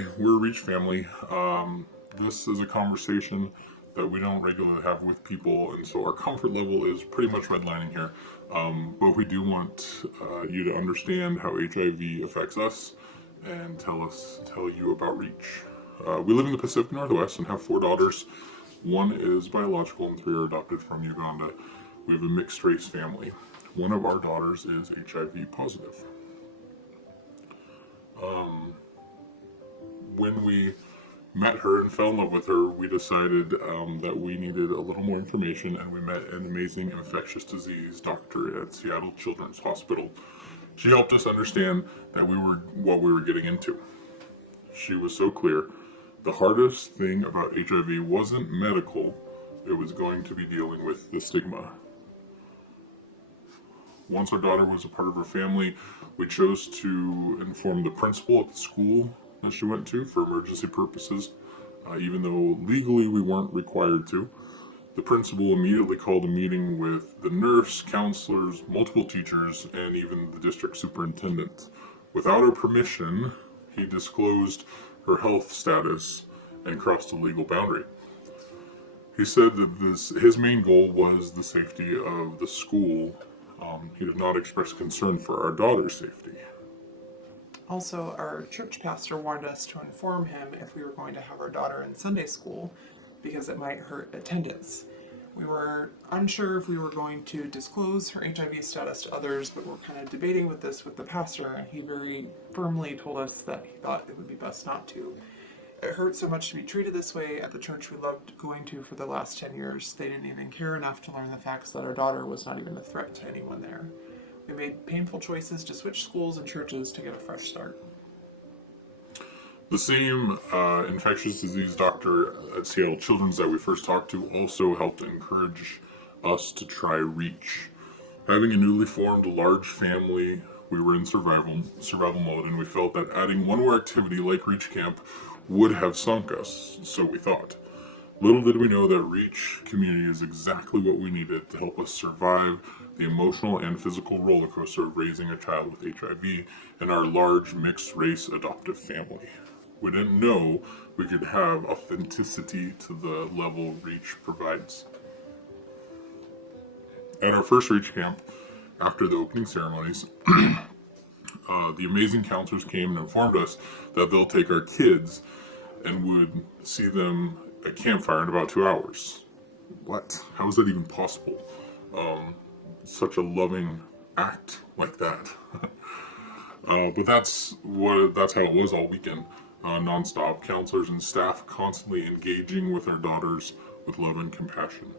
Hi, we're a Reach family. This is a conversation that we don't regularly have with people, and so our comfort level is pretty much redlining here. But we do want you to understand how HIV affects us and tell you about Reach. We live in the Pacific Northwest and have 4 daughters. One is biological and 3 are adopted from Uganda. We have a mixed race family. One of our daughters is HIV positive. When we met her and fell in love with her, we decided that we needed a little more information, and we met an amazing infectious disease doctor at Seattle Children's Hospital. She helped us understand that what we were getting into. She was so clear. The hardest thing about HIV wasn't medical, it was going to be dealing with the stigma. Once our daughter was a part of her family, we chose to inform the principal at the school that she went to for emergency purposes, even though legally we weren't required to. The principal immediately called a meeting with the nurse, counselors, multiple teachers, and even the district superintendent. Without her permission, he disclosed her health status and crossed a legal boundary. He said that his main goal was the safety of the school. He did not express concern for our daughter's safety. Also, our church pastor warned us to inform him if we were going to have our daughter in Sunday school because it might hurt attendance. We were unsure if we were going to disclose her HIV status to others, but we're kind of debating with the pastor, and he very firmly told us that he thought it would be best not to. It hurt so much to be treated this way at the church we loved going to for the last 10 years. They didn't even care enough to learn the facts that our daughter was not even a threat to anyone there. We made painful choices to switch schools and churches to get a fresh start. The same infectious disease doctor at Seattle Children's that we first talked to also helped encourage us to try Reach. Having a newly formed large family, we were in survival mode, and we felt that adding one more activity like Reach Camp would have sunk us, so we thought. Little did we know that Reach community is exactly what we needed to help us survive the emotional and physical roller coaster of raising a child with HIV in our large mixed race adoptive family. We didn't know we could have authenticity to the level Reach provides. At our first Reach camp, after the opening ceremonies, the amazing counselors came and informed us that they'll take our kids and would see them at campfire in about 2 hours. What? How is that even possible? Such a loving act like that. But that's how it was all weekend. Non-stop, counselors and staff constantly engaging with our daughters with love and compassion.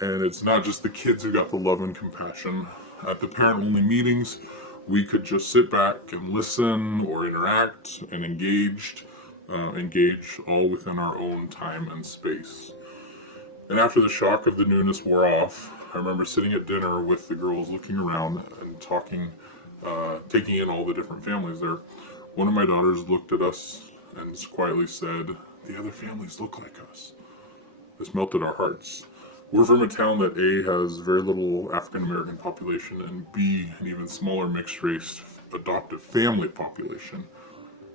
And it's not just the kids who got the love and compassion. At the parent-only meetings, we could just sit back and listen or interact and engage all within our own time and space. And after the shock of the newness wore off, I remember sitting at dinner with the girls looking around and talking, taking in all the different families there. One of my daughters looked at us and quietly said, "The other families look like us." This melted our hearts. We're from a town that A, has very little African American population, and B, an even smaller mixed race adoptive family population.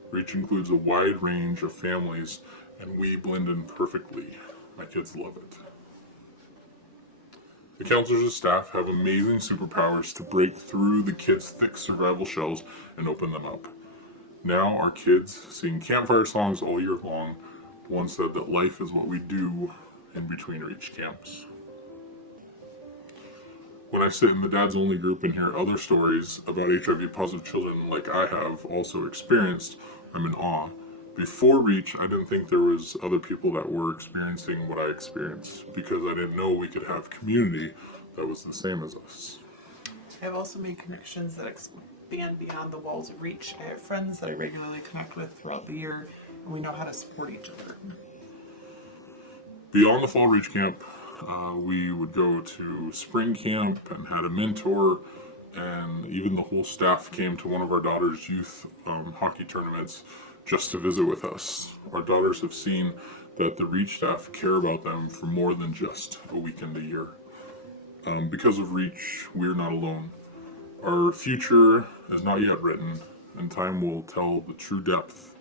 Reach includes a wide range of families, and we blend in perfectly. My kids love it. The counselors and staff have amazing superpowers to break through the kids' thick survival shells and open them up. Now our kids sing campfire songs all year long. One said that life is what we do in between Reach camps. When I sit in the Dads Only group and hear other stories about HIV positive children like I have also experienced, I'm in awe. Before Reach, I didn't think there was other people that were experiencing what I experienced because I didn't know we could have community that was the same as us. I've also made connections that expand beyond the walls of Reach. I have friends that I regularly connect with throughout the year, and we know how to support each other. Beyond the fall Reach camp, we would go to spring camp and had a mentor, and even the whole staff came to one of our daughter's youth hockey tournaments just to visit with us. Our daughters have seen that the Reach staff care about them for more than just a weekend a year. Because of Reach, we're not alone. Our future is not yet written, and time will tell the true depth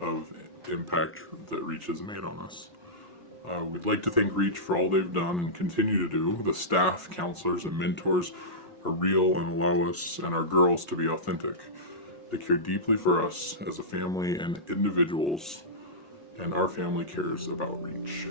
of impact that Reach has made on us. We'd like to thank Reach for all they've done and continue to do. The staff, counselors, and mentors are real and allow us and our girls to be authentic. They care deeply for us as a family and individuals, and our family cares about Reach.